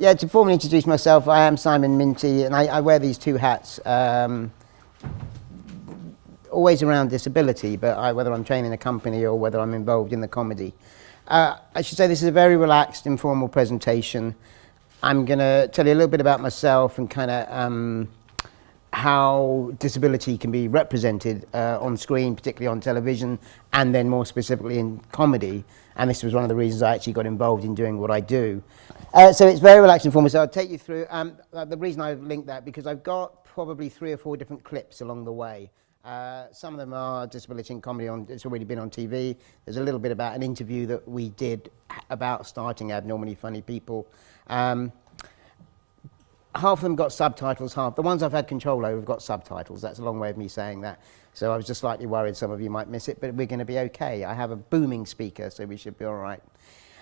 Yeah, to formally introduce myself, I am Simon Minty, and I wear these two hats, always around disability, but whether I'm training a company or whether I'm involved in the comedy. I should say this is a very relaxed, informal presentation. I'm going to tell you a little bit about myself and kind of how disability can be represented on screen, particularly on television, and then more specifically in comedy. And this was one of the reasons I actually got involved in doing what I do. So it's very relaxed and informal. So I'll take you through. The reason I've linked that, because I've got probably 3 or 4 different clips along the way. Some of them are disability and comedy. It's already been on TV. There's a little bit about an interview that we did about starting Abnormally Funny People. Half of them got subtitles, half. The ones I've had control over have got subtitles. That's a long way of me saying that. So I was just slightly worried some of you might miss it, but we're going to be okay. I have a booming speaker, so we should be all right.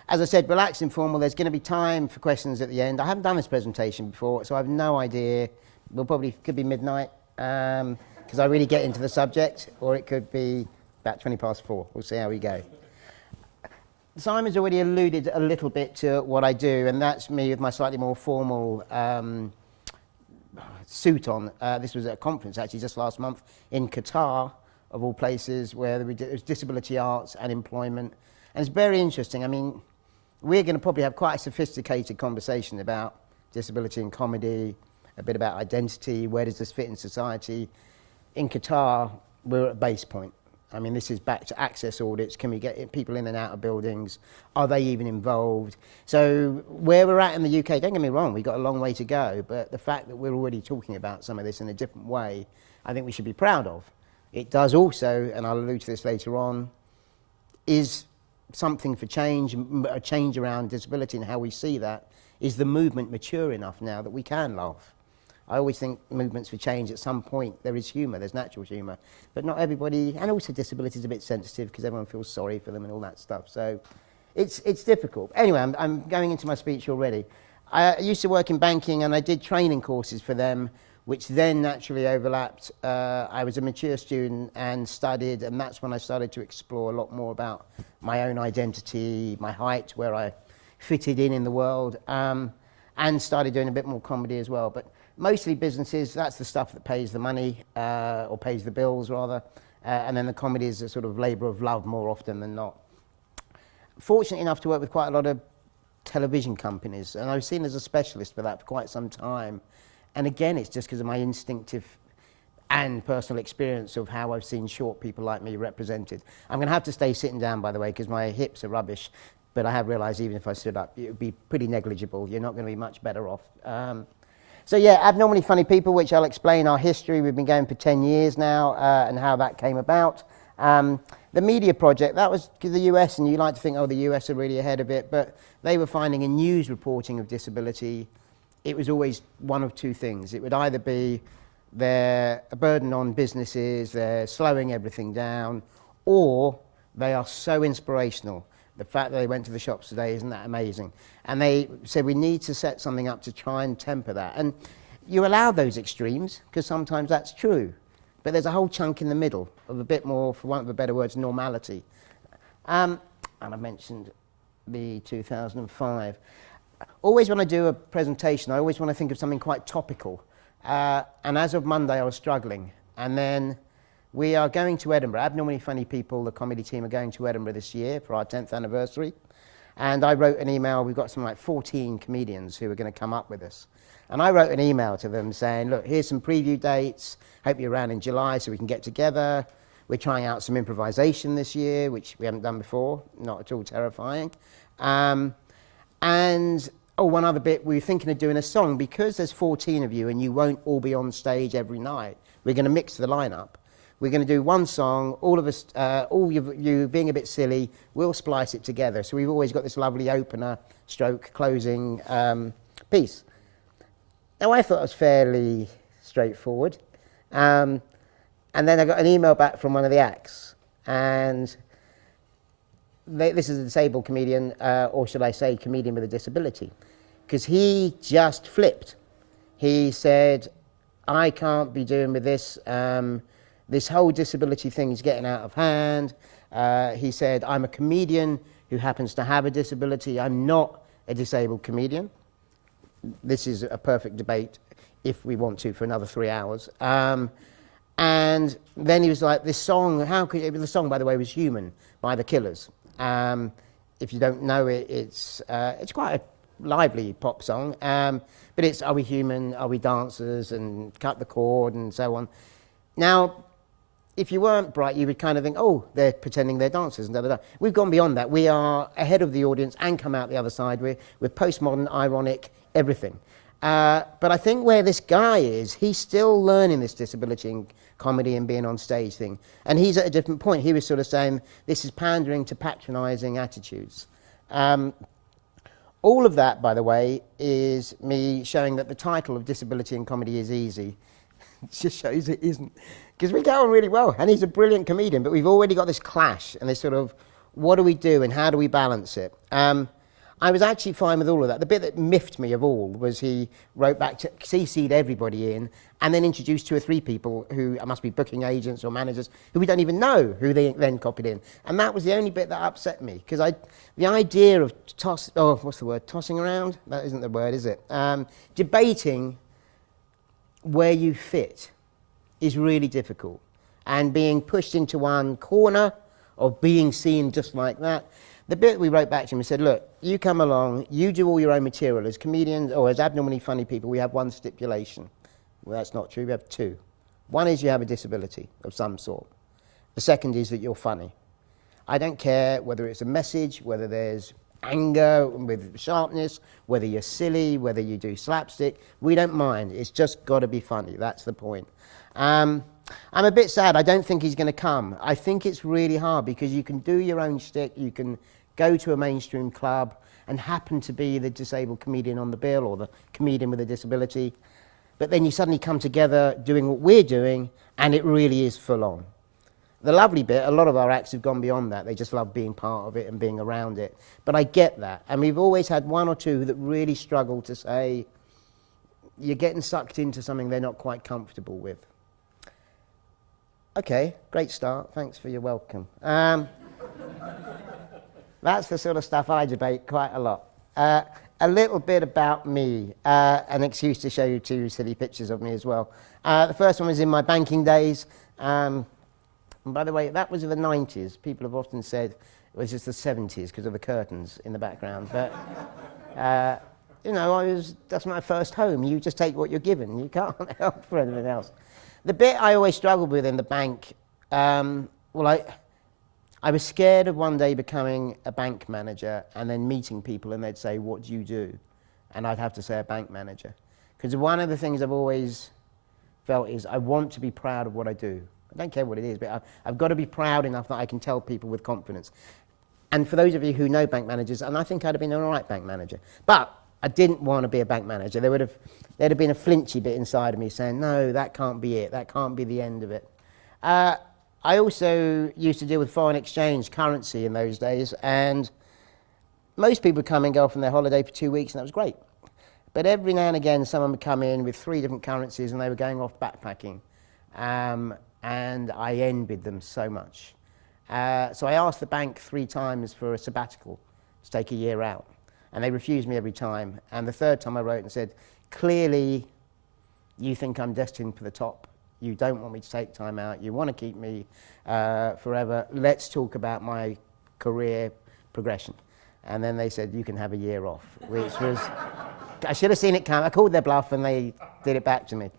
As I said, relaxed, informal. There's going to be time for questions at the end. I haven't done this presentation before, so I have no idea. Could be midnight, because I really get into the subject, or it could be about 20 past 4. We'll see how we go. Simon's already alluded a little bit to what I do, and that's me with my slightly more formal suit on. This was at a conference, actually, just last month in Qatar, of all places, where there was disability arts and employment. And it's very interesting. I mean, we're going to probably have quite a sophisticated conversation about disability and comedy, a bit about identity, where does this fit in society. In Qatar, we're at base point. I mean, this is back to access audits. Can we get people in and out of buildings? Are they even involved? So where we're at in the UK, don't get me wrong, we've got a long way to go, but the fact that we're already talking about some of this in a different way, I think we should be proud of. It does also, and I'll allude to this later on, is something for change, a change around disability and how we see that. Is the movement mature enough now that we can laugh? I always think movements for change, at some point there is humour, there's natural humour, but not everybody, and also disability is a bit sensitive because everyone feels sorry for them and all that stuff, so it's difficult. Anyway, I'm going into my speech already. I used to work in banking and I did training courses for them, which then naturally overlapped. I was a mature student and studied, and that's when I started to explore a lot more about my own identity, my height, where I fitted in the world, and started doing a bit more comedy as well. But mostly businesses, that's the stuff that pays the money, or pays the bills rather, and then the comedy is a sort of labour of love more often than not. Fortunate enough to work with quite a lot of television companies, and I was seen as a specialist for that for quite some time. And again, it's just because of my instinctive and personal experience of how I've seen short people like me represented. I'm going to have to stay sitting down, by the way, because my hips are rubbish, but I have realised even if I stood up, it would be pretty negligible. You're not going to be much better off. So yeah, Abnormally Funny People, which I'll explain our history. We've been going for 10 years now, and how that came about. The media project, that was the US, and you like to think, oh, the US are really ahead of it, but they were finding in news reporting of disability, it was always one of two things. It would either be they're a burden on businesses, they're slowing everything down, or they are so inspirational. The fact that they went to the shops today, isn't that amazing? And they said we need to set something up to try and temper that. And you allow those extremes, because sometimes that's true. But there's a whole chunk in the middle of a bit more, for want of a better word, normality. And I mentioned the 2005. Always when I do a presentation, I always want to think of something quite topical. And as of Monday, I was struggling. And then we are going to Edinburgh. Abnormally Funny People, the comedy team, are going to Edinburgh this year for our 10th anniversary. And I wrote an email. We've got something like 14 comedians who are going to come up with us. And I wrote an email to them saying, look, here's some preview dates. Hope you're around in July so we can get together. We're trying out some improvisation this year, which we haven't done before. Not at all terrifying. And, one other bit, we were thinking of doing a song. Because there's 14 of you and you won't all be on stage every night, we're going to mix the lineup. We're going to do one song, all of us, all you being a bit silly, we'll splice it together. So we've always got this lovely opener, stroke, closing piece. Now, I thought it was fairly straightforward. And then I got an email back from one of the acts. And this is a disabled comedian, or should I say comedian with a disability, because he just flipped. He said, I can't be doing with this. This whole disability thing is getting out of hand. He said, I'm a comedian who happens to have a disability. I'm not a disabled comedian. this is a perfect debate if we want to for another 3 hours. And then he was like, this song, the song, by the way, was Human by The Killers. If you don't know it, it's quite a lively pop song, but it's are we human, are we dancers, and cut the cord and so on. Now, if you weren't bright, you would kind of think, oh, they're pretending they're dancers and da-da-da. We've gone beyond that. We are ahead of the audience and come out the other side. We're postmodern, ironic, everything. But I think where this guy is, he's still learning this disability in comedy and being on stage thing. And he's at a different point. He was sort of saying, this is pandering to patronising attitudes. All of that, by the way, is me showing that the title of Disability in Comedy is easy. It just shows it isn't. Because we get on really well, and he's a brilliant comedian, but we've already got this clash, and this sort of, what do we do, and how do we balance it? I was actually fine with all of that. The bit that miffed me of all was he wrote back to, CC'd everybody in, and then introduced 2 or 3 people who must be booking agents or managers, who we don't even know, who they then copied in. And that was the only bit that upset me, because the idea of tossing around? That isn't the word, is it? Debating where you fit is really difficult. And being pushed into one corner, or being seen just like that. The bit we wrote back to him, we said, look, you come along, you do all your own material. As comedians, or as abnormally funny people, we have one stipulation. Well, that's not true, we have 2. One is you have a disability of some sort. The second is that you're funny. I don't care whether it's a message, whether there's anger with sharpness, whether you're silly, whether you do slapstick. We don't mind. It's just got to be funny. That's the point. I'm a bit sad. I don't think he's going to come. I think it's really hard because you can do your own shtick. You can go to a mainstream club and happen to be the disabled comedian on the bill or the comedian with a disability. But then you suddenly come together doing what we're doing, and it really is full on. The lovely bit, a lot of our acts have gone beyond that. They just love being part of it and being around it. But I get that. And we've always had 1 or 2 that really struggle to say, you're getting sucked into something they're not quite comfortable with. Okay, great start. Thanks for your welcome. That's the sort of stuff I debate quite a lot. A little bit about me, an excuse to show you 2 silly pictures of me as well. The first one was in my banking days. And by the way, that was in the 90s. People have often said it was just the 70s because of the curtains in the background. But, you know, that's my first home. You just take what you're given. You can't help for anything else. The bit I always struggled with in the bank, I was scared of one day becoming a bank manager and then meeting people and they'd say, what do you do? And I'd have to say a bank manager. Because one of the things I've always felt is I want to be proud of what I do. I don't care what it is, but I've got to be proud enough that I can tell people with confidence. And for those of you who know bank managers, and I think I'd have been an all right bank manager, but I didn't want to be a bank manager. There'd have been a flinchy bit inside of me saying, no, that can't be it. That can't be the end of it. I also used to deal with foreign exchange currency in those days, and most people would come and go from their holiday for 2 weeks, and that was great. But every now and again, someone would come in with 3 different currencies, and they were going off backpacking, and I envied them so much. So I asked the bank 3 times for a sabbatical to take a year out, and they refused me every time. And the 3rd time I wrote and said, clearly, you think I'm destined for the top. You don't want me to take time out. You want to keep me forever. Let's talk about my career progression. And then they said, you can have a year off, which was, I should have seen it come. I called their bluff and they did it back to me.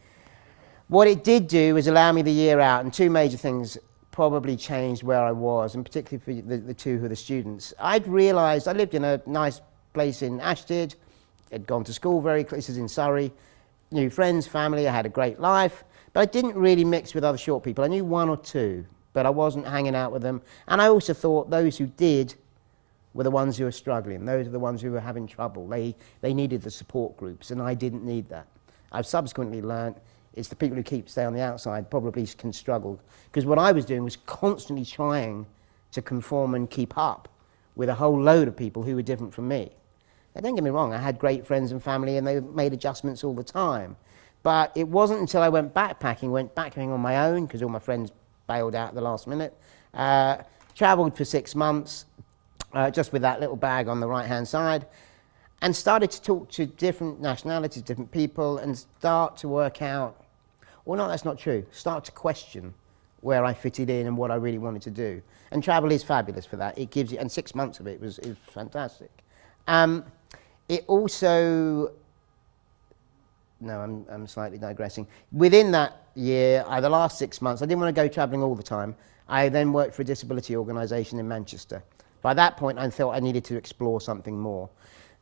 What it did do was allow me the year out, and 2 major things probably changed where I was, and particularly for the 2 who are the students. I'd realised I lived in a nice place in Ashted, had gone to school very close, this is in Surrey, new friends, family, I had a great life. But I didn't really mix with other short people. I knew 1 or 2, but I wasn't hanging out with them. And I also thought those who did were the ones who were struggling. Those are the ones who were having trouble. They needed the support groups, and I didn't need that. I've subsequently learned it's the people who stay on the outside probably can struggle. Because what I was doing was constantly trying to conform and keep up with a whole load of people who were different from me. Now, don't get me wrong, I had great friends and family, and they made adjustments all the time. But it wasn't until I went backpacking on my own, because all my friends bailed out at the last minute, travelled for 6 months, just with that little bag on the right-hand side, and started to talk to different nationalities, different people, and start to work out, well, no, that's not true. Start to question where I fitted in and what I really wanted to do. And travel is fabulous for that. It gives you, and 6 months of it was fantastic. It also, no, I'm slightly digressing. Within that year, the last 6 months, I didn't want to go travelling all the time. I then worked for a disability organisation in Manchester. By that point, I thought I needed to explore something more.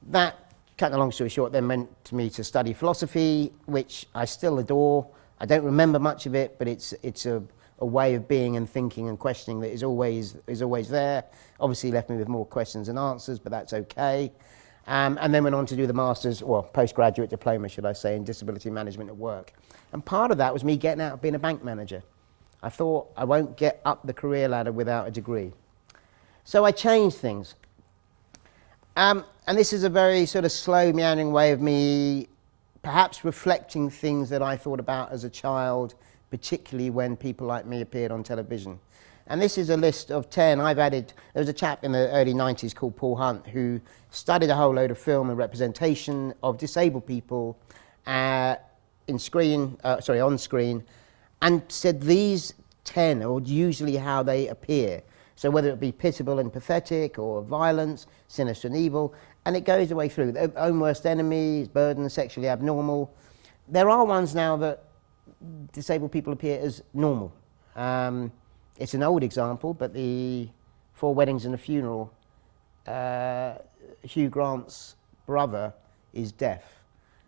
That, cutting a long story short, then meant to me to study philosophy, which I still adore. I don't remember much of it, but it's a way of being and thinking and questioning that is always there. Obviously left me with more questions than answers, but that's okay. And then went on to do the master's, or postgraduate diploma, should I say, in disability management at work. And part of that was me getting out of being a bank manager. I thought I won't get up the career ladder without a degree. So I changed things. And this is a very sort of slow, meandering way of me perhaps reflecting things that I thought about as a child, particularly when people like me appeared on television. And this is a list of 10 I've added. There was a chap in the early 90s called Paul Hunt who studied a whole load of film and representation of disabled people on screen, and said these 10 are usually how they appear. So whether it be pitiable and pathetic, or violence, sinister and evil, and it goes the way through. Their own worst enemies, burdened, sexually abnormal. There are ones now that disabled people appear as normal. It's an old example, but the 4 Weddings and a Funeral, Hugh Grant's brother is deaf,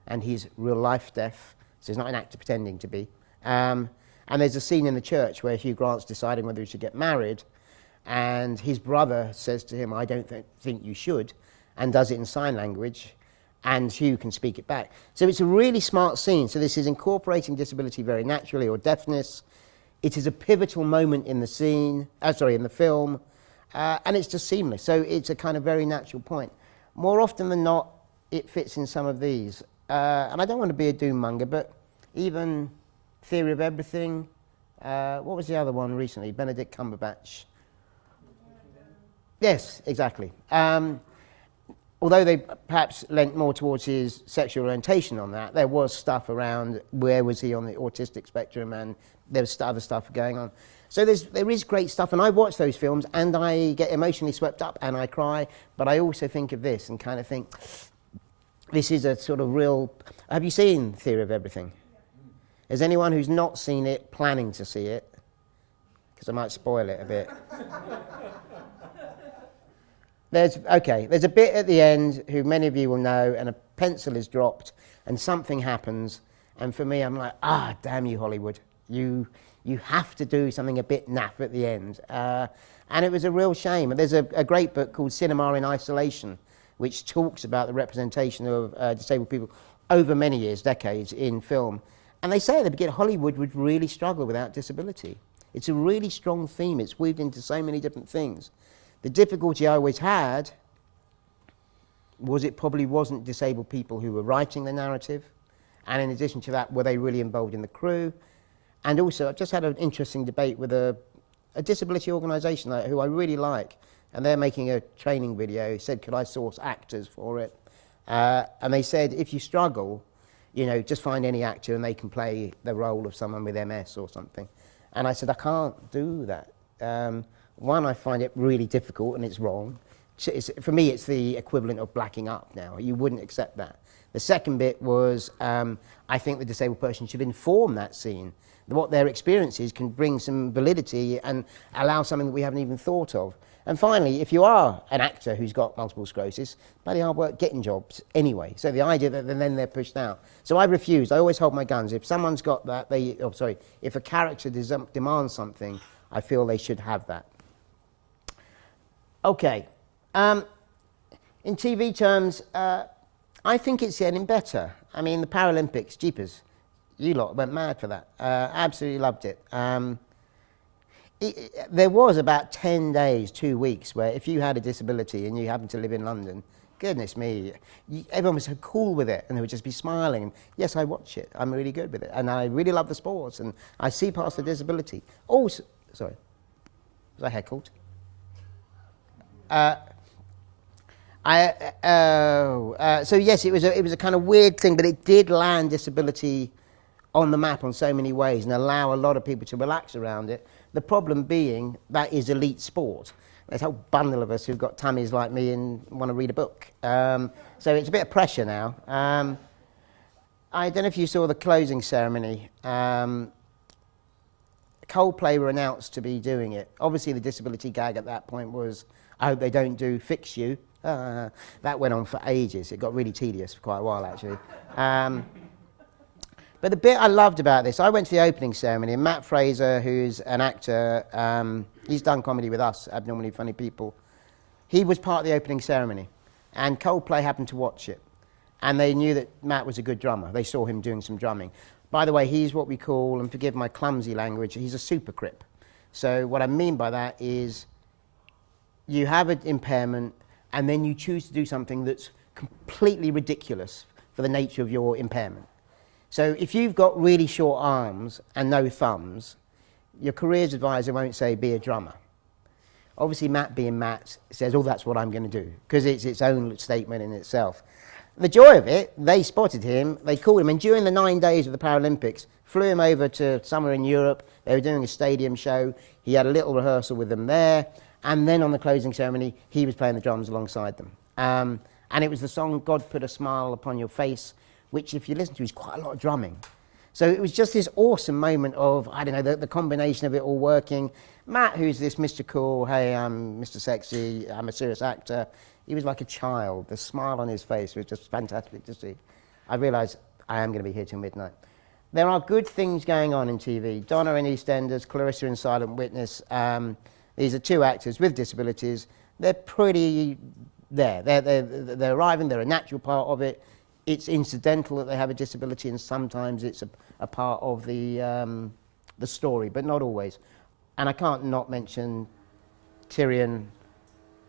and he's real life deaf, so he's not an actor pretending to be. And there's a scene in the church where Hugh Grant's deciding whether he should get married, and his brother says to him, I don't think you should, and does it in sign language, and Hugh can speak it back. So it's a really smart scene. So this is incorporating disability very naturally, or deafness. It is a pivotal moment in the scene, in the film, and it's just seamless. So it's a kind of very natural point. More often than not, it fits in some of these. And I don't want to be a doom monger, but even Theory of Everything, what was the other one recently? Benedict Cumberbatch. Yes, exactly. Although they perhaps lent more towards his sexual orientation on that, there was stuff around where was he on the autistic spectrum, and there was other stuff going on. So there is great stuff, and I watch those films and I get emotionally swept up and I cry, but I also think of this and kind of think, this is a sort of real... Have you seen Theory of Everything? Is anyone who's not seen it planning to see it? Because I might spoil it a bit. There's a bit at the end, who many of you will know, and a pencil is dropped and something happens, and for me I'm like, damn you Hollywood, you have to do something a bit naff at the end. And it was a real shame. And there's a great book called Cinema in Isolation, which talks about the representation of disabled people over many years, decades, in film. And they say at the beginning, Hollywood would really struggle without disability. It's a really strong theme. It's weaved into so many different things. The difficulty I always had was it probably wasn't disabled people who were writing the narrative. And in addition to that, were they really involved in the crew? And also, I've just had an interesting debate with a disability organisation who I really like. And they're making a training video. He said, could I source actors for it? And they said, if you struggle, just find any actor and they can play the role of someone with MS or something. And I said, I can't do that. One, I find it really difficult and it's wrong. For me, it's the equivalent of blacking up now. You wouldn't accept that. The second bit was, I think the disabled person should inform that scene. What their experience is can bring some validity and allow something that we haven't even thought of. And finally, if you are an actor who's got multiple sclerosis, bloody hard work getting jobs anyway. So the idea that then they're pushed out. So I refused. I always hold my guns. If someone's got that, if a character demands something, I feel they should have that. Okay. In TV terms, I think it's getting better. I mean, the Paralympics, jeepers, you lot went mad for that. Absolutely loved it. There was about 10 days, 2 weeks, where if you had a disability and you happened to live in London, goodness me, everyone was so cool with it, and they would just be smiling. And yes, I watch it. I'm really good with it, and I really love the sports, and I see past the disability. Oh, sorry, was I heckled? So yes, it was a kind of weird thing, but it did land disability on the map on so many ways and allow a lot of people to relax around it. The problem being that is elite sport. There's a whole bundle of us who've got tummies like me and want to read a book. So it's a bit of pressure now. I don't know if you saw the closing ceremony. Coldplay were announced to be doing it. Obviously the disability gag at that point was, I hope they don't do Fix You. That went on for ages. It got really tedious for quite a while, actually. But the bit I loved about this, I went to the opening ceremony, and Matt Fraser, who's an actor, he's done comedy with us, Abnormally Funny People. He was part of the opening ceremony, and Coldplay happened to watch it. And they knew that Matt was a good drummer. They saw him doing some drumming. By the way, he's what we call, and forgive my clumsy language, he's a super crip. So what I mean by that is you have an impairment, and then you choose to do something that's completely ridiculous for the nature of your impairment. So if you've got really short arms and no thumbs, your careers advisor won't say, be a drummer. Obviously, Matt being Matt says, oh, that's what I'm going to do, because it's its own statement in itself. The joy of it, they spotted him, they called him, and during the 9 days of the Paralympics, flew him over to somewhere in Europe. They were doing a stadium show. He had a little rehearsal with them there, and then on the closing ceremony, he was playing the drums alongside them. And it was the song, God Put a Smile Upon Your Face, which, if you listen to, is quite a lot of drumming. So it was just this awesome moment of, I don't know, the combination of it all working. Matt, who's this Mr. Cool, hey, I'm Mr. Sexy, I'm a serious actor, he was like a child. The smile on his face was just fantastic to see. I realised I am going to be here till midnight. There are good things going on in TV. Donna in EastEnders, Clarissa in Silent Witness. These are two actors with disabilities. They're pretty there. They're arriving, they're a natural part of it. It's incidental that they have a disability, and sometimes it's a part of the story, but not always. And I can't not mention Tyrion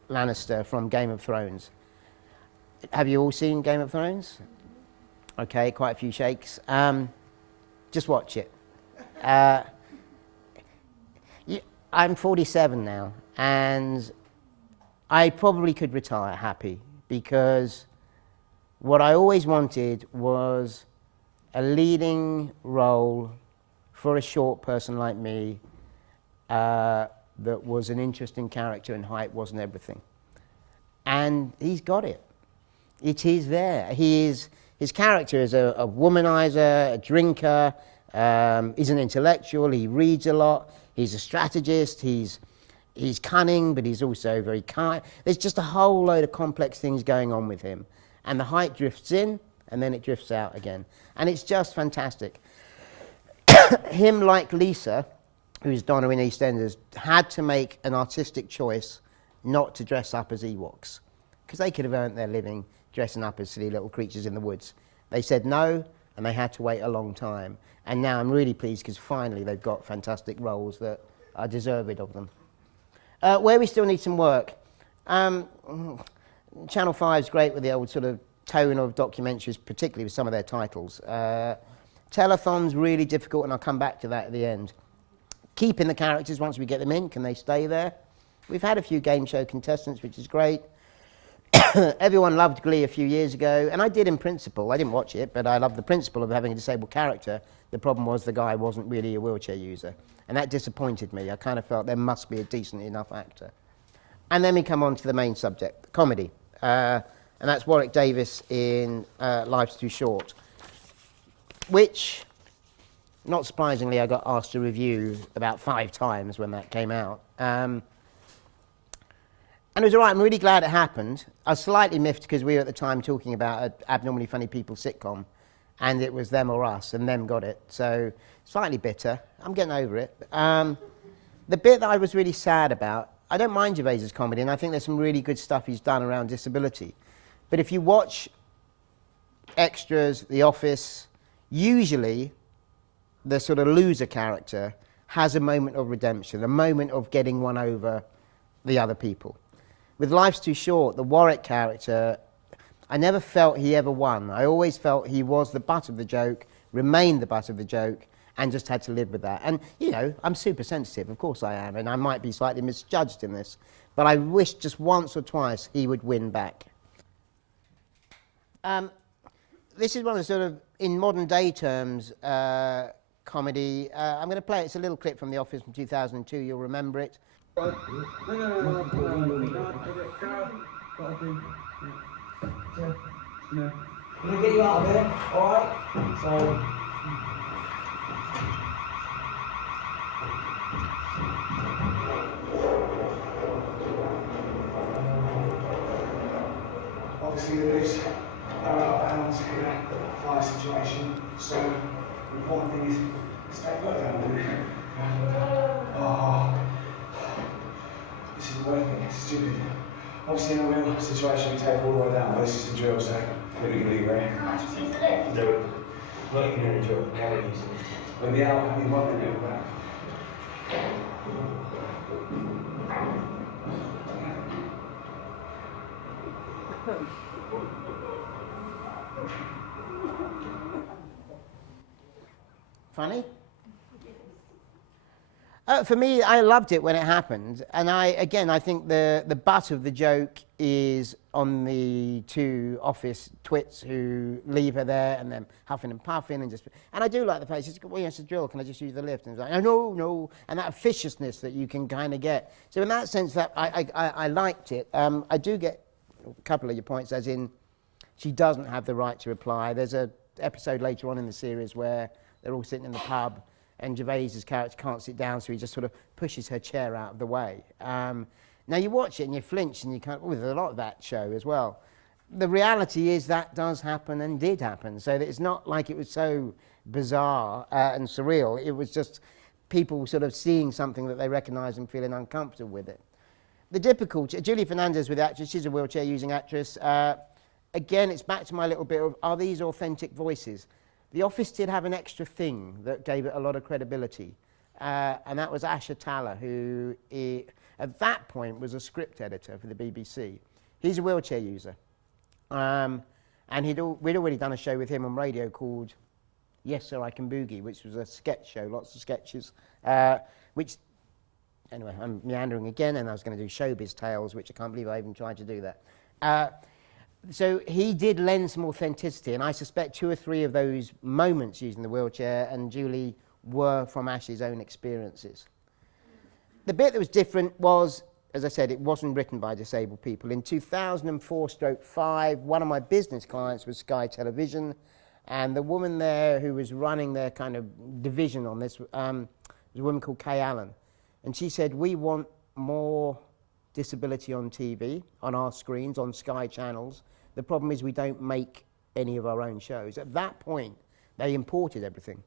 Lannister from Game of Thrones. Have you all seen Game of Thrones? Okay, quite a few shakes. Just watch it. I'm 47 now, and I probably could retire happy, because what I always wanted was a leading role for a short person like me that was an interesting character, and height wasn't everything. And he's got it. It is there. His character is a womanizer, a drinker, he's an intellectual, he reads a lot, he's a strategist, he's cunning, but he's also very kind. There's just a whole load of complex things going on with him. And the height drifts in, and then it drifts out again. And it's just fantastic. Him, like Lisa, who's Donna in EastEnders, had to make an artistic choice not to dress up as Ewoks, because they could have earned their living dressing up as silly little creatures in the woods. They said no, and they had to wait a long time. And now I'm really pleased, because finally they've got fantastic roles that are deserved of them. Where we still need some work. Channel 5's great with the old sort of tone of documentaries, particularly with some of their titles. Telethon's really difficult, and I'll come back to that at the end. Keeping the characters once we get them in, can they stay there? We've had a few game show contestants, which is great. Everyone loved Glee a few years ago, and I did in principle. I didn't watch it, but I loved the principle of having a disabled character. The problem was the guy wasn't really a wheelchair user, and that disappointed me. I kind of felt there must be a decent enough actor. And then we come on to the main subject, comedy. And that's Warwick Davis in Life's Too Short, which, not surprisingly, I got asked to review about 5 times when that came out. And it was all right. I'm really glad it happened. I was slightly miffed because we were at the time talking about an Abnormally Funny People sitcom, and it was them or us, and them got it. So slightly bitter. I'm getting over it. The bit that I was really sad about, I don't mind Gervais's comedy, and I think there's some really good stuff he's done around disability. But if you watch Extras, The Office, usually the sort of loser character has a moment of redemption, a moment of getting one over the other people. With Life's Too Short, the Warwick character, I never felt he ever won. I always felt he was the butt of the joke, remained the butt of the joke, and just had to live with that. And, you know, I'm super sensitive, of course I am, and I might be slightly misjudged in this, but I wish just once or twice he would win back. This is one of the sort of, in modern day terms, comedy. I'm going to play it. It's a little clip from The Office from 2002. You'll remember it. No. We'll get you out of here, alright? So... Obviously the lifts are out of bounds in a fire situation, so the important thing is stay put down there. This isn't working, it's stupid. Obviously in a real situation we take all the way down, but this is the drill, so maybe you can leave there. Can't you use the lift? No, not even in the drill, never use it. When the hour, you won't be able to. Funny? For me, I loved it when it happened, and I think the butt of the joke is on the two office twits who leave her there and then huffing and puffing and I do like the face. She's well, yes, a drill. Can I just use the lift? And it's like, no, and that officiousness that you can kind of get. So in that sense, that I liked it. I do get a couple of your points, as in she doesn't have the right to reply. There's a episode later on in the series where they're all sitting in the pub and Gervais's character can't sit down, so he just sort of pushes her chair out of the way. Now you watch it and you flinch and you can't, there's a lot of that show as well. The reality is that does happen and did happen, so that it's not like it was so bizarre and surreal. It was just people sort of seeing something that they recognise and feeling uncomfortable with it. The difficulty, Julie Fernandez with the actress, she's a wheelchair-using actress. Again, it's back to my little bit of, are these authentic voices? The Office did have an extra thing that gave it a lot of credibility, and that was Asher Taller, who at that point was a script editor for the BBC. He's a wheelchair user, and we'd already done a show with him on radio called Yes Sir I Can Boogie, which was a sketch show, lots of sketches, which, anyway, I'm meandering again, and I was going to do Showbiz Tales, which I can't believe I even tried to do that. So he did lend some authenticity, and I suspect 2 or 3 of those moments using the wheelchair and Julie were from Ash's own experiences. The bit that was different was, as I said, it wasn't written by disabled people. In 2004/5, one of my business clients was Sky Television, and the woman there who was running their kind of division on this was a woman called Kay Allen. And she said, we want more disability on TV, on our screens, on Sky channels. The problem is we don't make any of our own shows. At that point, they imported everything.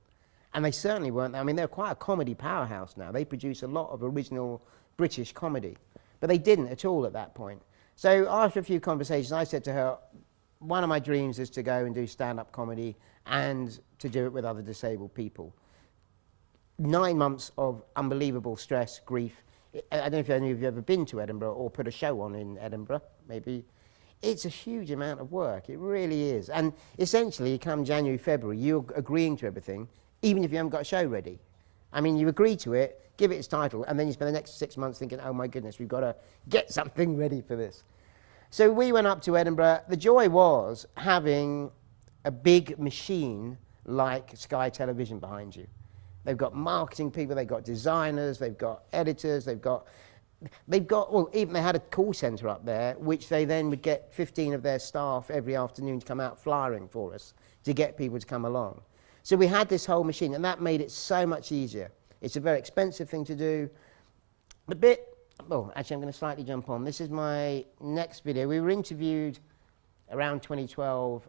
And they certainly weren't, I mean, they're quite a comedy powerhouse now. They produce a lot of original British comedy. But they didn't at all at that point. So after a few conversations, I said to her, one of my dreams is to go and do stand-up comedy and to do it with other disabled people. 9 months of unbelievable stress, grief. I don't know if any of you have ever been to Edinburgh or put a show on in Edinburgh, maybe. It's a huge amount of work, it really is. And essentially, come January, February, you're agreeing to everything, even if you haven't got a show ready. I mean, you agree to it, give it its title, and then you spend the next 6 months thinking, oh my goodness, we've got to get something ready for this. So we went up to Edinburgh. The joy was having a big machine like Sky Television behind you. They've got marketing people, they've got designers, they've got editors, they've got, well, even they had a call centre up there, which they then would get 15 of their staff every afternoon to come out flyering for us to get people to come along. So we had this whole machine, and that made it so much easier. It's a very expensive thing to do. The bit, well, actually I'm going to slightly jump on. This is my next video. We were interviewed around 2012,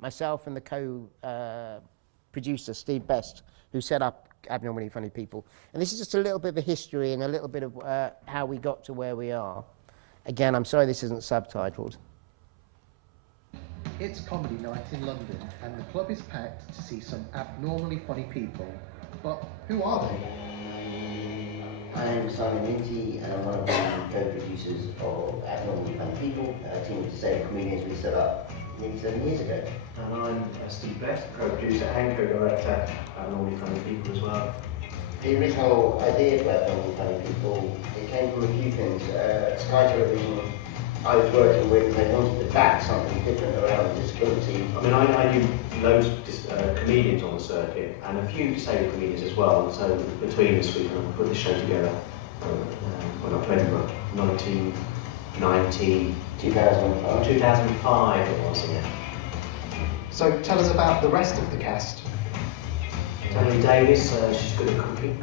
myself and the co-producer, Steve Best, who set up Abnormally Funny People. And this is just a little bit of a history and a little bit of how we got to where we are. Again, I'm sorry this isn't subtitled. It's comedy night in London, and the club is packed to see some abnormally funny people. But who are they? I'm Simon Minty, and I'm one of the co-producers of Abnormally Funny People, a team of disabled comedians we set up nearly 7 years ago. And I'm Steve Best, co-producer and co-director of Abnormally Funny People as well. The original idea for Abnormally Funny People, it came from a few things. Sky Television I was working with, and they wanted to back something different around disability. I mean, I knew loads of comedians on the circuit, and a few disabled comedians as well, so between us we kind of put the show together when I played in 1990... 2005. 2005 it was, yeah. So tell us about the rest of the cast. Tony Davis, she's good at cooking.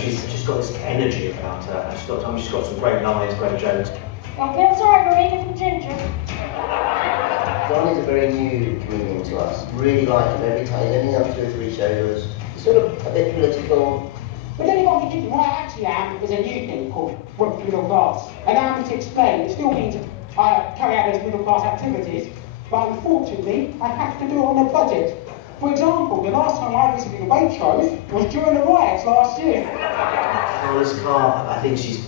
She's just got this energy about her. She's got some great lines, great jokes. Okay, sorry, we're making some ginger. John is a very new comedian to us. Really like him every time. He's only done 2 or 3 shows. He's sort of a bit political. But anyone can do what I actually am is a new thing called working middle class. Allow me to explain. It still means I carry out those middle class activities, but unfortunately I have to do it on a budget. For example, the last time I visited a Waitrose was during the riots last year. Carla's car, I think she's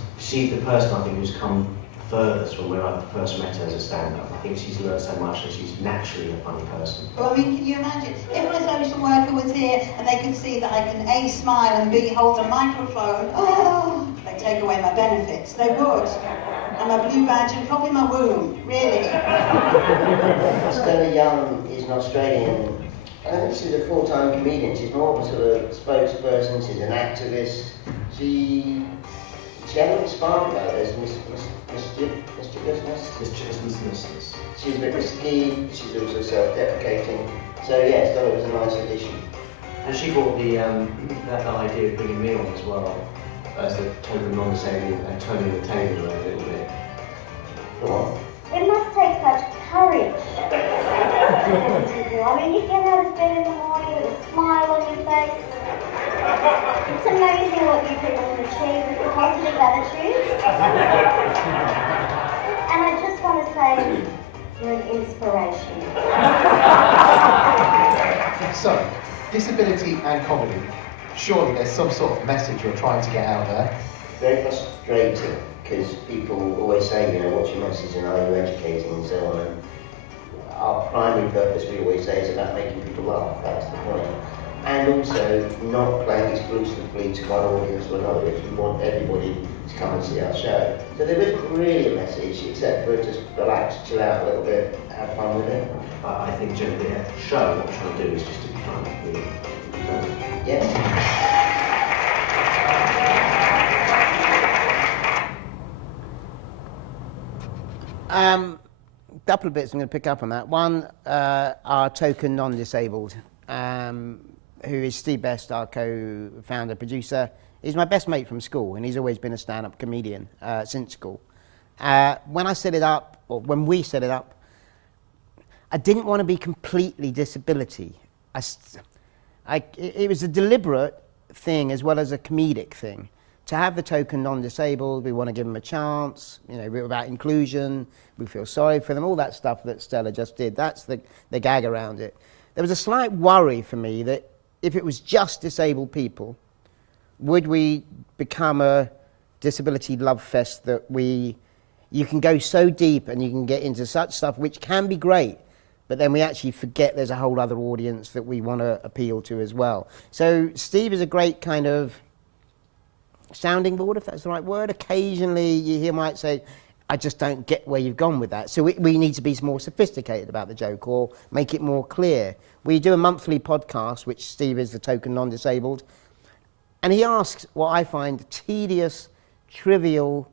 the person I think who's come furthest from where I first met her as a stand-up. I think she's learned so much and she's naturally a funny person. Well, I mean, can you imagine? If my social worker was here and they could see that I can A, smile and B, hold a microphone, oh, they'd take away my benefits. They would. And my blue badge and probably my womb, really. Stella Young is an Australian. I don't think she's a full-time comedian. She's more of a sort of spokesperson. She's an activist. She had a little spark about her. There's mischievousness. She's a bit risky. She's also self-deprecating. So yeah, I thought it was a nice addition. And she brought the that idea of bringing me on as well as the token non-disabled and turning the table around a little bit. Go on. It must take such courage to do. I mean, you get out of bed in the morning with a smile on your face. It's amazing what you people can achieve with a positive attitude. And I just want to say, you're an inspiration. So, disability and comedy. Surely there's some sort of message you're trying to get out there. Very frustrating because people always say, you know, what's your message and are you educating and so on. And our primary purpose, we always say, is about making people laugh. That's the point. And also not playing exclusively to one audience or another. If we want everybody to come and see our show. So there isn't really a message except for just relax, chill out a little bit, have fun with it. I think generally at the show, what we're trying to do is just to be fun. Really. Yeah. Couple of bits I'm going to pick up on that. One, our token non-disabled, who is Steve Best, our co-founder, producer. He's my best mate from school, and he's always been a stand-up comedian since school. When I set it up, or when we set it up, I didn't want to be completely disability. It was a deliberate thing as well as a comedic thing. To have the token non-disabled, we want to give them a chance, you know, we're about inclusion, we feel sorry for them, all that stuff that Stella just did. That's the gag around it. There was a slight worry for me that if it was just disabled people, would we become a disability love fest that you can go so deep and you can get into such stuff which can be great, but then we actually forget there's a whole other audience that we want to appeal to as well. So Steve is a great kind of sounding board, if that's the right word. Occasionally he might say, I just don't get where you've gone with that. So we need to be more sophisticated about the joke or make it more clear. We do a monthly podcast, which Steve is the token non-disabled, and he asks what I find tedious, trivial,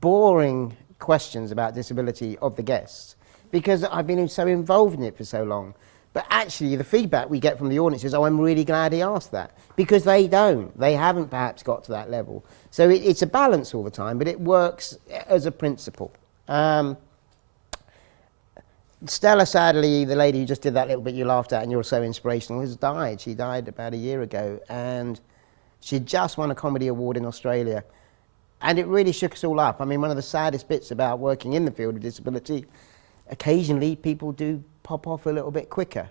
boring questions about disability of the guests, because I've been so involved in it for so long. But actually, the feedback we get from the audience is, oh, I'm really glad he asked that. Because they don't. They haven't perhaps got to that level. So it's a balance all the time, but it works as a principle. Stella, sadly, the lady who just did that little bit you laughed at and you're so inspirational, has died. She died about a year ago. And she just won a comedy award in Australia. And it really shook us all up. I mean, one of the saddest bits about working in the field of disability, occasionally people do pop off a little bit quicker.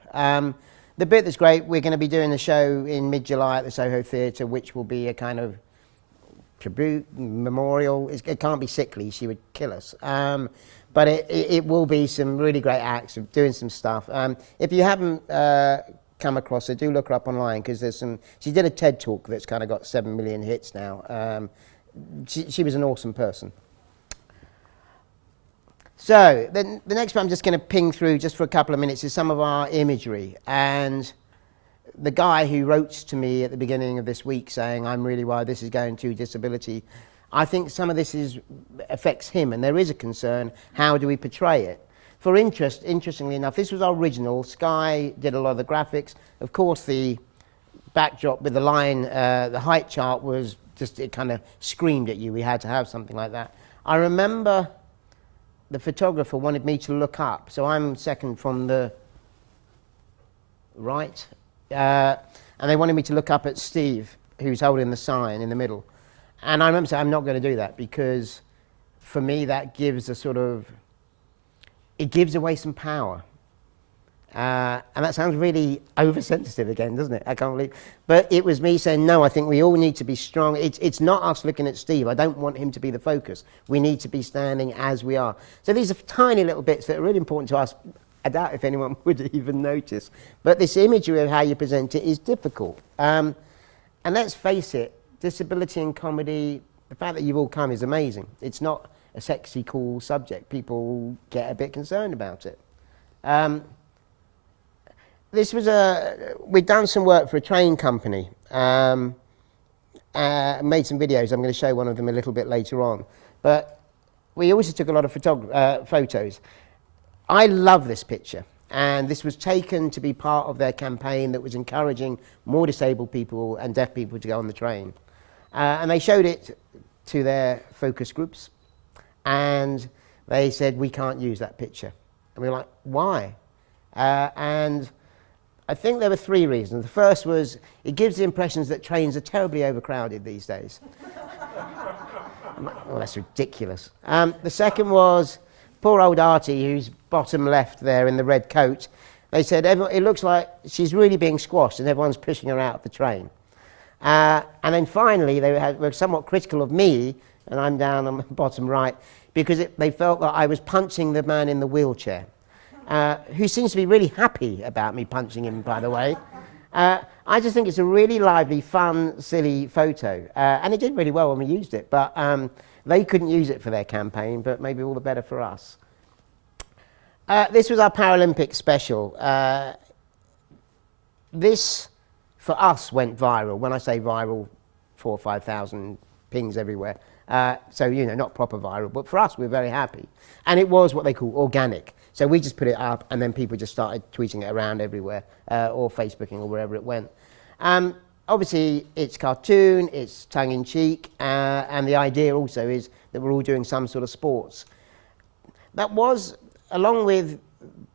The bit that's great, we're going to be doing the show in mid-July at the Soho Theatre, which will be a kind of tribute, memorial. It can't be sickly, she would kill us. But it will be some really great acts of doing some stuff. If you haven't come across her, do look her up online, because there's some. She did a TED Talk that's kind of got 7 million hits now. she was an awesome person. So then the next one I'm just going to ping through just for a couple of minutes is some of our imagery. And the guy who wrote to me at the beginning of this week saying, I'm really worried this is going to disability, I think some of this affects him, and there is a concern, how do we portray it? For interestingly enough, this was our original. Sky did a lot of the graphics. Of course, the backdrop with the line, the height chart was just, it kind of screamed at you. We had to have something like that. I remember the photographer wanted me to look up. So I'm second from the right. And they wanted me to look up at Steve, who's holding the sign in the middle. And I remember saying, I'm not going to do that, because for me that gives a sort of, it gives away some power. And that sounds really oversensitive again, doesn't it? I can't believe. But it was me saying, no, I think we all need to be strong. It's not us looking at Steve. I don't want him to be the focus. We need to be standing as we are. So these are tiny little bits that are really important to us. I doubt if anyone would even notice. But this imagery of how you present it is difficult. And let's face it, disability in comedy, the fact that you've all come is amazing. It's not a sexy, cool subject. People get a bit concerned about it. This was we'd done some work for a train company, made some videos. I'm going to show one of them a little bit later on. But we also took a lot of photos. I love this picture, and this was taken to be part of their campaign that was encouraging more disabled people and deaf people to go on the train. And they showed it to their focus groups, and they said, we can't use that picture. And we were like, why? And I think there were three reasons. The first was, it gives the impressions that trains are terribly overcrowded these days. Well, that's ridiculous. The second was, poor old Artie, who's bottom left there in the red coat, they said, it looks like she's really being squashed and everyone's pushing her out of the train. And then finally, they were somewhat critical of me, and I'm down on the bottom right, because they felt that I was punching the man in the wheelchair, who seems to be really happy about me punching him, by the way. I just think it's a really lively, fun, silly photo. And it did really well when we used it, but they couldn't use it for their campaign, but maybe all the better for us. This was our Paralympic special. This, for us, went viral. When I say viral, 4,000 or 5,000 pings everywhere. So, you know, not proper viral, but for us, we're very happy. And it was what they call organic. So we just put it up, and then people just started tweeting it around everywhere, or Facebooking, or wherever it went. Obviously, it's cartoon, it's tongue-in-cheek, and the idea also is that we're all doing some sort of sports. That was, along with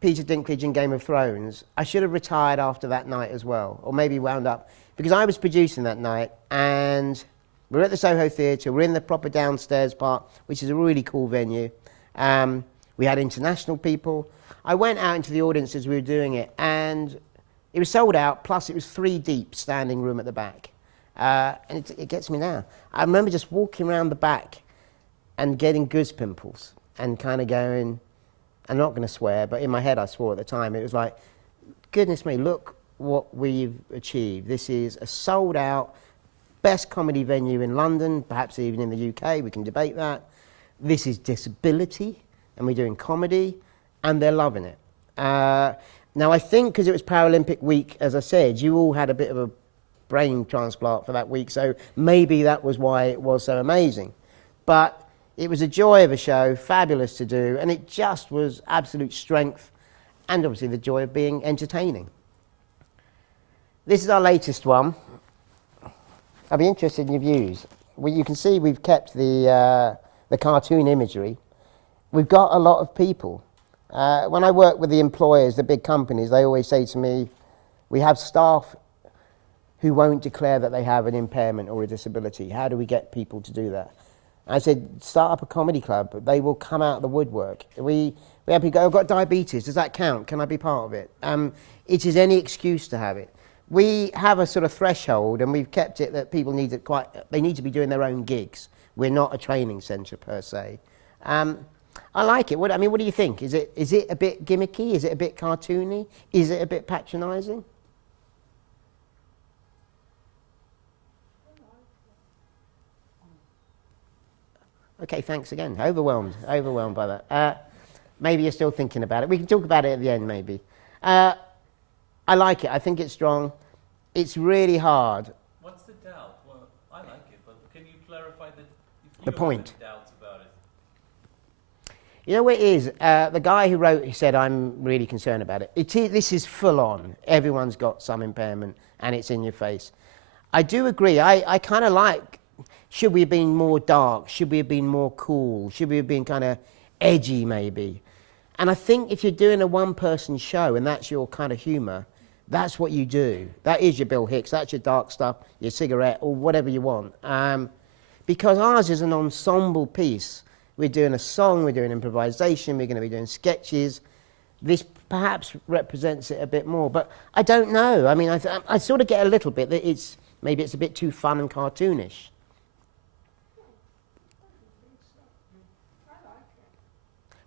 Peter Dinklage in Game of Thrones, I should have retired after that night as well, or maybe wound up, because I was producing that night, and we're at the Soho Theatre, we're in the proper downstairs part, which is a really cool venue. We had international people. I went out into the audience as we were doing it, and it was sold out, plus it was 3 deep standing room at the back. And it gets me now. I remember just walking around the back and getting goose pimples and kind of going, I'm not going to swear, but in my head I swore at the time. It was like, goodness me, look what we've achieved. This is a sold out, best comedy venue in London, perhaps even in the UK, we can debate that. This is disability, and we're doing comedy, and they're loving it. Now, I think because it was Paralympic week, as I said, you all had a bit of a brain transplant for that week, so maybe that was why it was so amazing. But it was a joy of a show, fabulous to do, and it just was absolute strength, and obviously the joy of being entertaining. This is our latest one. I'd be interested in your views. Well, you can see we've kept the cartoon imagery. We've got a lot of people. When I work with the employers, the big companies, they always say to me, we have staff who won't declare that they have an impairment or a disability. How do we get people to do that? I said, start up a comedy club. They will come out of the woodwork. We have people go, I've got diabetes. Does that count? Can I be part of it? It is any excuse to have it. We have a sort of threshold, and we've kept it that people need they need to be doing their own gigs. We're not a training centre per se. I like it. What do you think? Is it a bit gimmicky? Is it a bit cartoony? Is it a bit patronising? Okay, thanks again. Overwhelmed by that. Maybe you're still thinking about it. We can talk about it at the end, maybe. I like it. I think it's strong. It's really hard. What's the doubt? Well, I like it, but can you clarify The point. Have any doubts about it? You know what it is? The guy who wrote, he said, I'm really concerned about it. This is full on. Everyone's got some impairment, and it's in your face. I do agree. I kind of like, should we have been more dark? Should we have been more cool? Should we have been kind of edgy, maybe? And I think if you're doing a one-person show, and that's your kind of humour, that's what you do. That is your Bill Hicks. That's your dark stuff, your cigarette, or whatever you want. Because ours is an ensemble piece. We're doing a song, we're doing improvisation, we're going to be doing sketches. This perhaps represents it a bit more, but I don't know. I mean, I sort of get a little bit that maybe it's a bit too fun and cartoonish.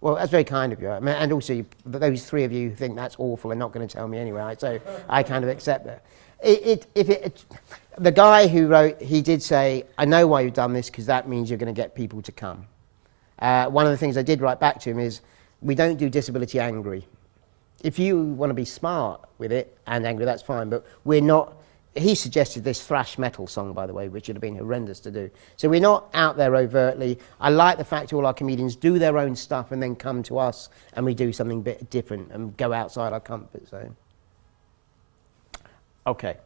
Well, that's very kind of you. I mean, and also, those three of you who think that's awful are not going to tell me anyway, right? So I kind of accept that. The guy who wrote, he did say, I know why you've done this, because that means you're going to get people to come. One of the things I did write back to him is, we don't do disability angry. If you want to be smart with it and angry, that's fine, but we're not. He suggested this thrash metal song, by the way, which would have been horrendous to do. So we're not out there overtly. I like the fact all our comedians do their own stuff and then come to us and we do something a bit different and go outside our comfort zone. Okay.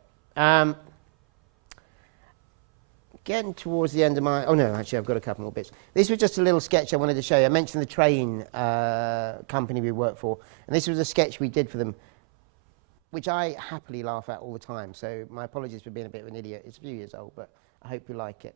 Getting towards the end of my... Oh, no, actually, I've got a couple more bits. This was just a little sketch I wanted to show you. I mentioned the train company we work for, and this was a sketch we did for them, which I happily laugh at all the time. So my apologies for being a bit of an idiot. It's a few years old, but I hope you like it.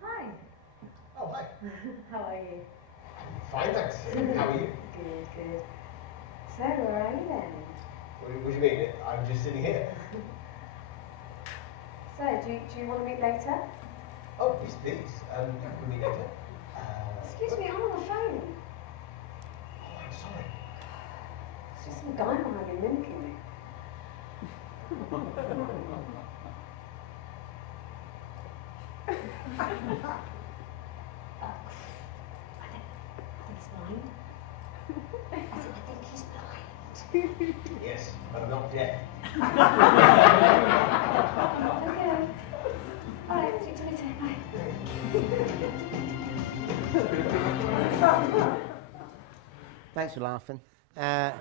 Hi. Oh, hi. How are you? Fine, thanks. How are you? Good, good. So, where are you then? What do you mean? I'm just sitting here. So, do you want to meet later? Oh, please. We'll meet later. Excuse me, I'm on the phone. Oh, I'm sorry. It's just some guy behind you mimicking me. Yes, but I'm not deaf. Okay. Alright, see you later. Bye. Thanks for laughing. I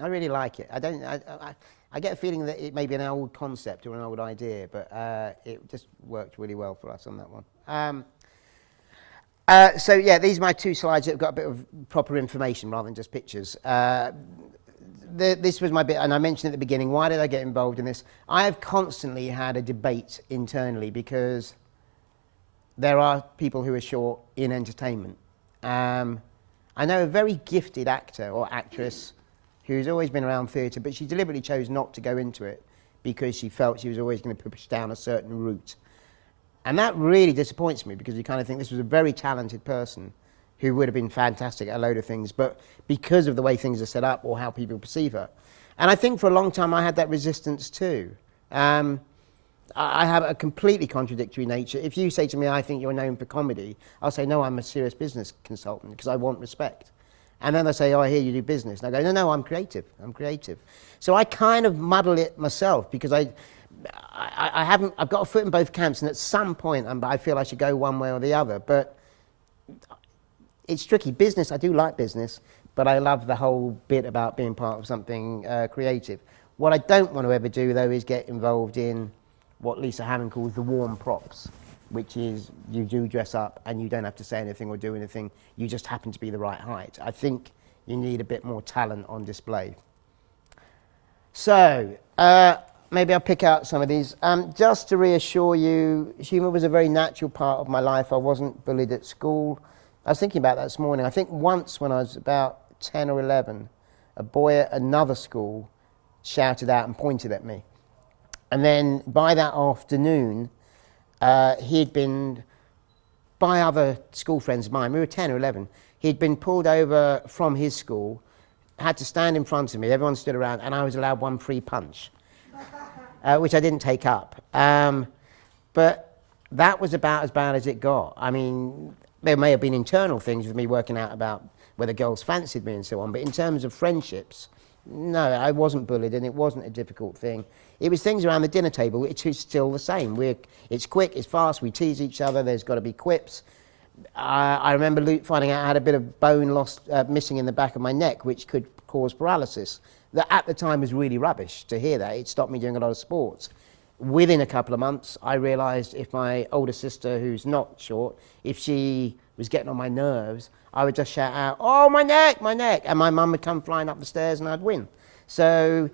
really like it. I get a feeling that it may be an old concept or an old idea, but it just worked really well for us on that one. So yeah, these are my two slides that have got a bit of proper information rather than just pictures. This was my bit, and I mentioned at the beginning, why did I get involved in this? I have constantly had a debate internally because there are people who are short in entertainment. I know a very gifted actor or actress who's always been around theatre, but she deliberately chose not to go into it because she felt she was always going to push down a certain route. And that really disappoints me because you kind of think this was a very talented person who would have been fantastic at a load of things, but because of the way things are set up or how people perceive her. And I think for a long time I had that resistance too. I have a completely contradictory nature. If you say to me, I think you're known for comedy, I'll say, no, I'm a serious business consultant because I want respect. And then they say, oh, I hear you do business. And I go, no, I'm creative. So I kind of muddle it myself because I've got a foot in both camps, and at some point I feel I should go one way or the other. But it's tricky. Business, I do like business, but I love the whole bit about being part of something creative. What I don't want to ever do, though, is get involved in what Lisa Hammond calls the warm props, which is you do dress up and you don't have to say anything or do anything. You just happen to be the right height. I think you need a bit more talent on display. So, maybe I'll pick out some of these. Just to reassure you, humour was a very natural part of my life. I wasn't bullied at school. I was thinking about that this morning. I think once when I was about 10 or 11, a boy at another school shouted out and pointed at me. And then by that afternoon, he'd been, by other school friends of mine, we were 10 or 11, he'd been pulled over from his school, had to stand in front of me, everyone stood around, and I was allowed one free punch, which I didn't take up. But that was about as bad as it got. I mean, there may have been internal things with me working out about whether girls fancied me and so on, but in terms of friendships, no, I wasn't bullied, and it wasn't a difficult thing. It was things around the dinner table, which is still the same. It's quick, it's fast, we tease each other, there's got to be quips. I remember finding out I had a bit of bone missing in the back of my neck, which could cause paralysis. That at the time was really rubbish to hear that. It stopped me doing a lot of sports. Within a couple of months, I realised if my older sister, who's not short, if she was getting on my nerves, I would just shout out, "Oh, my neck, my neck!" And my mum would come flying up the stairs and I'd win. So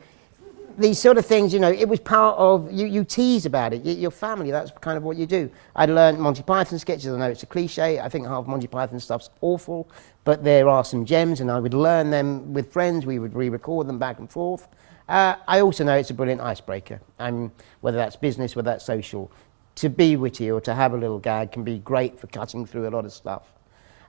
these sort of things, you know, it was part of, you tease about it, your family, that's kind of what you do. I'd learned Monty Python sketches, I know it's a cliche, I think half Monty Python stuff's awful, but there are some gems and I would learn them with friends, we would re-record them back and forth. I also know it's a brilliant icebreaker, and whether that's business, whether that's social, to be witty or to have a little gag can be great for cutting through a lot of stuff.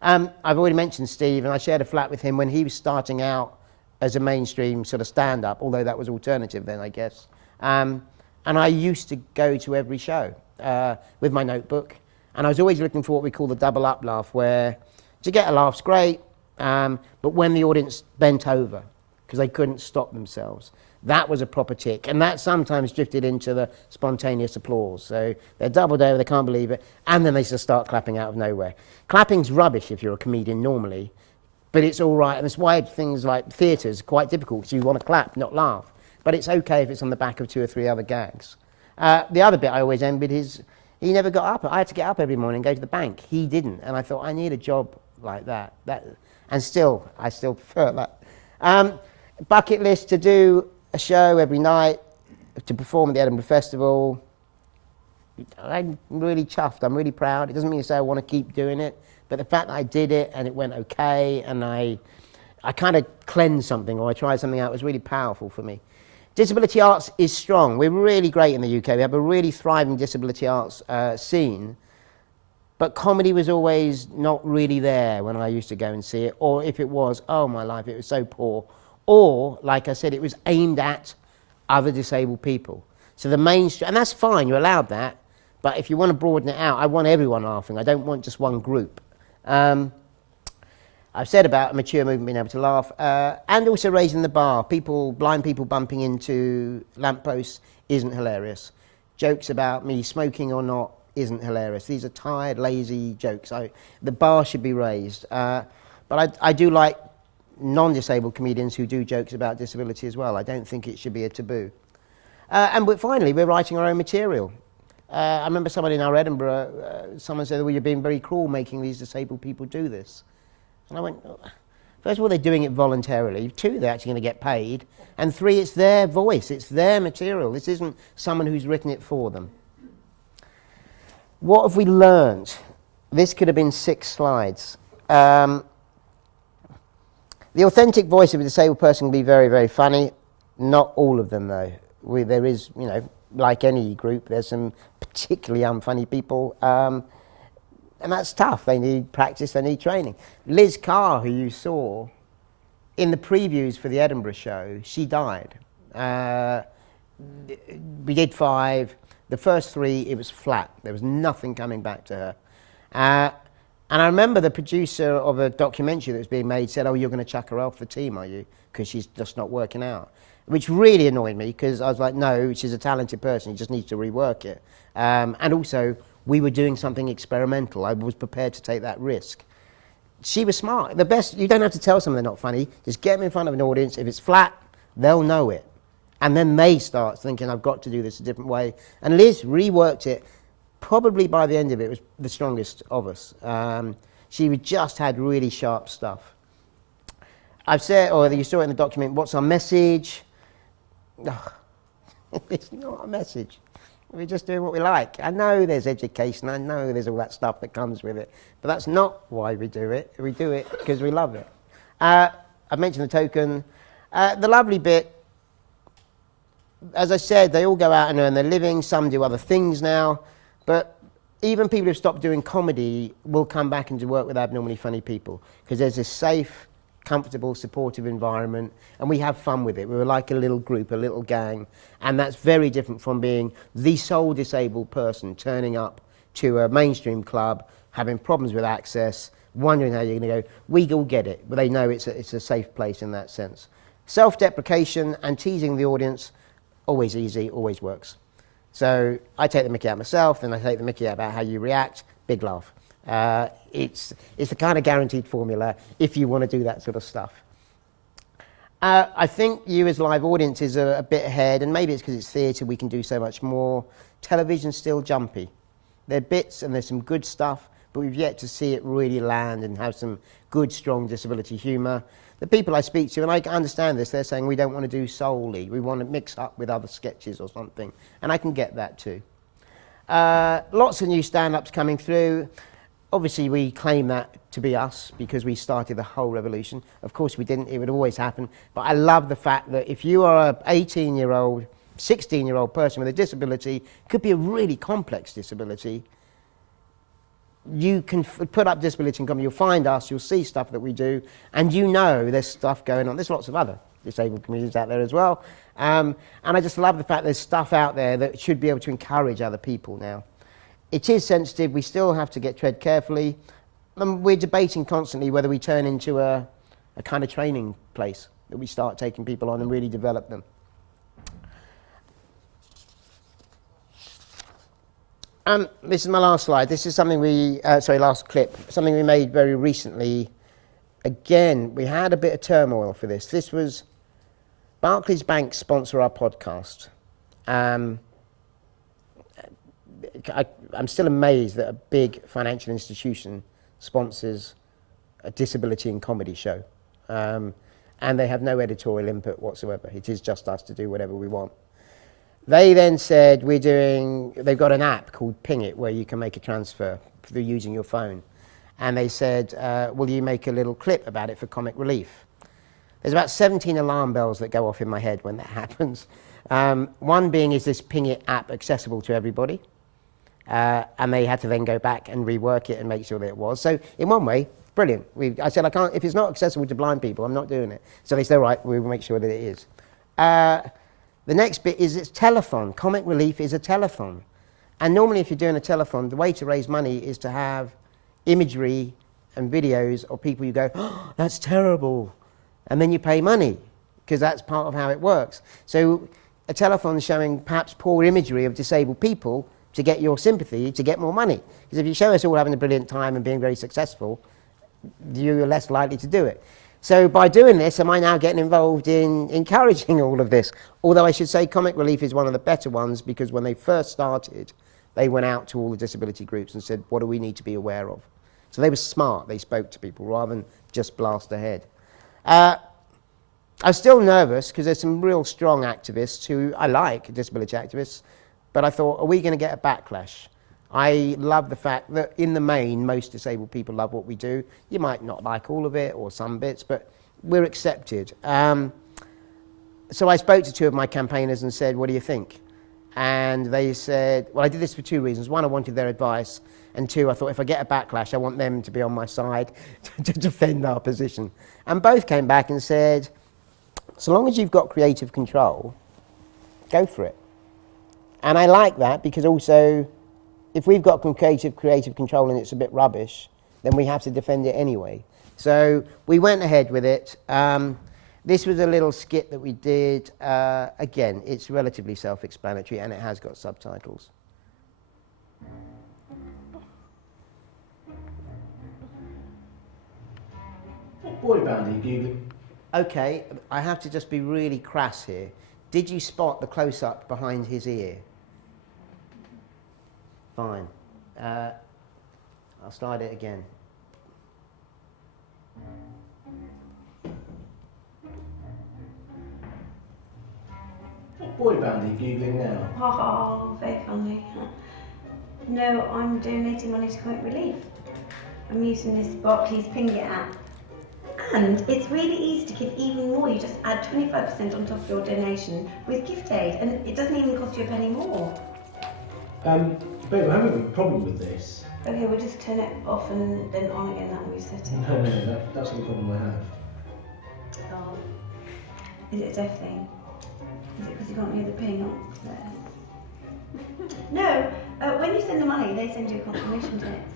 I've already mentioned Steve, and I shared a flat with him when he was starting out as a mainstream sort of stand-up, although that was alternative then, I guess. And I used to go to every show with my notebook, and I was always looking for what we call the double-up laugh, where to get a laugh's great, but when the audience bent over, because they couldn't stop themselves, that was a proper tick, and that sometimes drifted into the spontaneous applause. So they're doubled over, they can't believe it, and then they just start clapping out of nowhere. Clapping's rubbish if you're a comedian normally, but it's all right, and that's why things like theatres are quite difficult, because you want to clap, not laugh. But it's okay if it's on the back of 2 or 3 other gags. The other bit I always envied is he never got up. I had to get up every morning and go to the bank. He didn't, and I thought, I need a job like that. And still, I still prefer that. Bucket list: to do a show every night, to perform at the Edinburgh Festival. I'm really chuffed, I'm really proud. It doesn't mean to say I want to keep doing it, but the fact that I did it and it went okay, and I kind of cleansed something, or I tried something out, was really powerful for me. Disability arts is strong. We're really great in the UK. We have a really thriving disability arts scene, but comedy was always not really there when I used to go and see it, or if it was, oh my life, it was so poor. Or, like I said, it was aimed at other disabled people. So the mainstream, and that's fine, you're allowed that, but if you want to broaden it out, I want everyone laughing. I don't want just one group. I've said about a mature movement being able to laugh, and also raising the bar. Blind people bumping into lampposts isn't hilarious. Jokes about me smoking or not isn't hilarious. These are tired, lazy jokes. The bar should be raised. But I do like non-disabled comedians who do jokes about disability as well. I don't think it should be a taboo. And finally, we're writing our own material. I remember someone in our Edinburgh, someone said, well, you're being very cruel making these disabled people do this. And I went, first of all, they're doing it voluntarily. 2, they're actually going to get paid. And 3, it's their voice, it's their material. This isn't someone who's written it for them. What have we learned? This could have been 6 slides. The authentic voice of a disabled person can be very, very funny. Not all of them, though. There is, you know, like any group, there's some particularly unfunny people, and that's tough. They need practice, they need training. Liz Carr, who you saw in the previews for the Edinburgh show, she died. We did 5. The first 3, it was flat. There was nothing coming back to her. And I remember the producer of a documentary that was being made said, oh, you're going to chuck her off the team, are you? Because she's just not working out. Which really annoyed me, because I was like, no, she's a talented person, she just needs to rework it. And also, we were doing something experimental. I was prepared to take that risk. She was smart. The best, you don't have to tell someone they're not funny. Just get them in front of an audience. If it's flat, they'll know it. And then they start thinking, I've got to do this a different way. And Liz reworked it. Probably by the end of it was the strongest of us. She just had really sharp stuff. I've said, or you saw it in the document, what's our message? Oh, it's not a message. We're just doing what we like. I know there's education, I know there's all that stuff that comes with it, but that's not why we do it. We do it because we love it. I've mentioned the token. The lovely bit, as I said, they all go out and earn their living. Some do other things now. But even people who've stopped doing comedy will come back and to work with abnormally funny people because there's this safe, comfortable, supportive environment, and we have fun with it. We're like a little group, a little gang, and that's very different from being the sole disabled person turning up to a mainstream club, having problems with access, wondering how you're going to go. We all get it, but they know it's a safe place in that sense. Self-deprecation and teasing the audience, always easy, always works. So I take the mickey out myself, and I take the mickey out about how you react, big laugh. It's the kind of guaranteed formula if you want to do that sort of stuff. I think you as live audiences are a bit ahead, and maybe it's because it's theatre, we can do so much more. Television's still jumpy. There are bits and there's some good stuff, but we've yet to see it really land and have some good, strong disability humour. The people I speak to, and I understand this, they're saying we don't want to do solely, we want to mix up with other sketches or something, and I can get that too. Lots of new stand-ups coming through. Obviously we claim that to be us because we started the whole revolution. Of course we didn't, it would always happen, but I love the fact that if you are an 18-year-old, 16-year-old person with a disability, could be a really complex disability, you can put up disability in comedy, you'll find us, you'll see stuff that we do, and you know there's stuff going on. There's lots of other disabled comedians out there as well. And I just love the fact there's stuff out there that should be able to encourage other people now. It is sensitive, we still have to tread carefully. We're debating constantly whether we turn into a kind of training place, that we start taking people on and really develop them. This is my last slide. This is something last clip, something we made very recently. Again, we had a bit of turmoil for this. This was Barclays Bank sponsor our podcast. I'm still amazed that a big financial institution sponsors a disability in comedy show. And they have no editorial input whatsoever. It is just us to do whatever we want. They then said, they've got an app called Ping It where you can make a transfer through using your phone. And they said, will you make a little clip about it for comic relief? There's about 17 alarm bells that go off in my head when that happens. One being, is this Ping It app accessible to everybody? And they had to then go back and rework it and make sure that it was. So in one way, brilliant. I said, if it's not accessible to blind people, I'm not doing it. So they said, all right, we'll make sure that it is. The next bit is it's telethon. Comic relief is a telethon. And normally if you're doing a telethon, the way to raise money is to have imagery and videos of people you go, oh, that's terrible. And then you pay money, because that's part of how it works. So a telethon showing perhaps poor imagery of disabled people to get your sympathy, to get more money. Because if you show us all having a brilliant time and being very successful, you're less likely to do it. So by doing this, am I now getting involved in encouraging all of this? Although I should say Comic Relief is one of the better ones, because when they first started, they went out to all the disability groups and said, what do we need to be aware of? So they were smart, they spoke to people rather than just blast ahead. I'm still nervous because there's some real strong activists who I like, disability activists, but I thought, are we going to get a backlash? I love the fact that in the main, most disabled people love what we do. You might not like all of it or some bits, but we're accepted. So I spoke to two of my campaigners and said, what do you think? And they said, well, I did this for two reasons. One, I wanted their advice. And two, I thought if I get a backlash, I want them to be on my side to defend our position. And both came back and said, so long as you've got creative control, go for it. And I like that because also, if we've got creative control and it's a bit rubbish, then we have to defend it anyway. So we went ahead with it. This was a little skit that we did. Again, it's relatively self-explanatory and it has got subtitles. What boy band are you Googling? Okay, I have to just be really crass here. Did you spot the close-up behind his ear? Fine. I'll start it again. What boy band are you Googling now? Oh, very funny. No, I'm donating money to Comic Relief. I'm using this Barclays Ping It app. And it's really easy to give even more. You just add 25% on top of your donation with gift aid, and it doesn't even cost you a penny more. Babe, we're having a problem with this. Okay, we'll just turn it off and then on again. That will reset it. No, that's the problem I have. Oh. Is it a deaf thing? Is it because you can't hear the ping on there? No, when you send the money, they send you a confirmation text.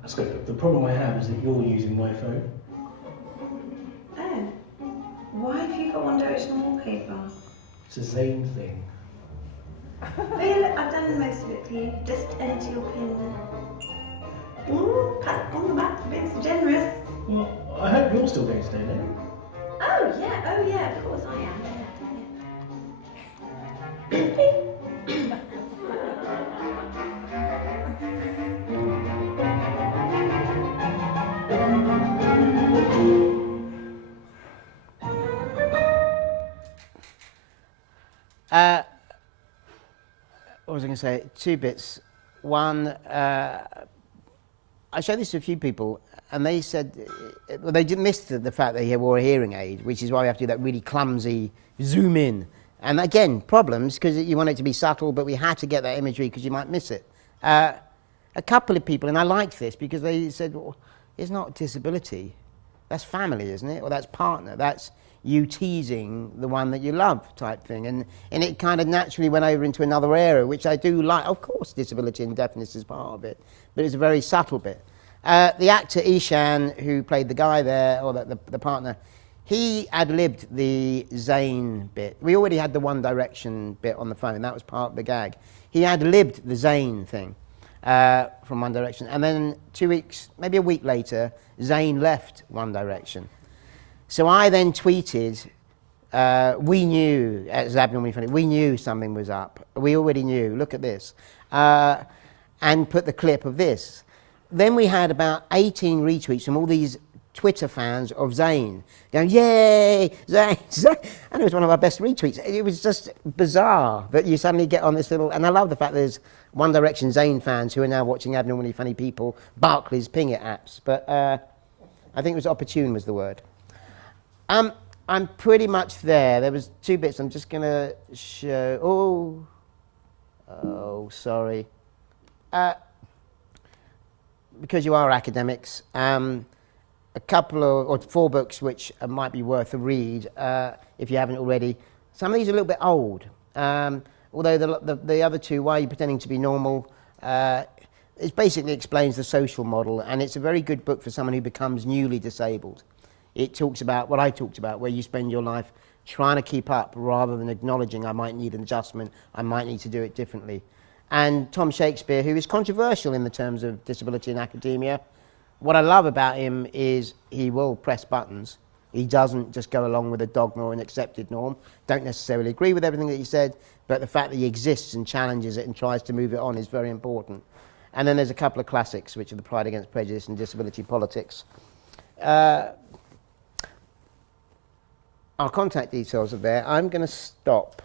That's good. The problem I have is that you're using my phone. Oh. Why have you got One Direction wallpaper? It's a Zayn thing. Oh yeah, look, I've done most of it for you. Just enter your pin there. Ooh, pat on the back for being so generous. Well, I hope you're still going to donate. Oh yeah, of course I am. What was I going to say? Two bits. One, I showed this to a few people, and they said, well, they didn't miss the fact that he wore a hearing aid, which is why we have to do that really clumsy zoom in. And again, problems, because you want it to be subtle, but we had to get that imagery because you might miss it. A couple of people, and I liked this, because they said, well, it's not disability. That's family, isn't it? Or that's partner. That's you teasing the one that you love type thing. And it kind of naturally went over into another area, which I do like. Of course, disability and deafness is part of it, but it's a very subtle bit. The actor Ishan, who played the guy there, or the partner, he ad-libbed the Zayn bit. We already had the One Direction bit on the phone. That was part of the gag. He ad-libbed the Zayn thing from One Direction. And then 2 weeks, maybe a week later, Zayn left One Direction. So I then tweeted, we knew, as abnormally funny, we knew something was up. We already knew, look at this. And put the clip of this. Then we had about 18 retweets from all these Twitter fans of Zayn going, yay, Zayn, Zayn. And it was one of our best retweets. It was just bizarre that you suddenly get on this little, and I love the fact there's One Direction Zayn fans who are now watching Abnormally Funny People, Barclays Ping It apps. But I think it was opportune was the word. I'm pretty much there. There was two bits I'm just going to show. Oh, sorry. Because you are academics, a couple of, or 4 books which might be worth a read if you haven't already. Some of these are a little bit old. Although the other 2, Why Are You Pretending to Be Normal? It basically explains the social model, and it's a very good book for someone who becomes newly disabled. It talks about what I talked about, where you spend your life trying to keep up rather than acknowledging I might need an adjustment, I might need to do it differently. And Tom Shakespeare, who is controversial in the terms of disability in academia, what I love about him is he will press buttons. He doesn't just go along with a dogma or an accepted norm. Don't necessarily agree with everything that he said, but the fact that he exists and challenges it and tries to move it on is very important. And then there's a couple of classics, which are The Pride Against Prejudice and Disability Politics. Our contact details are there. I'm going to stop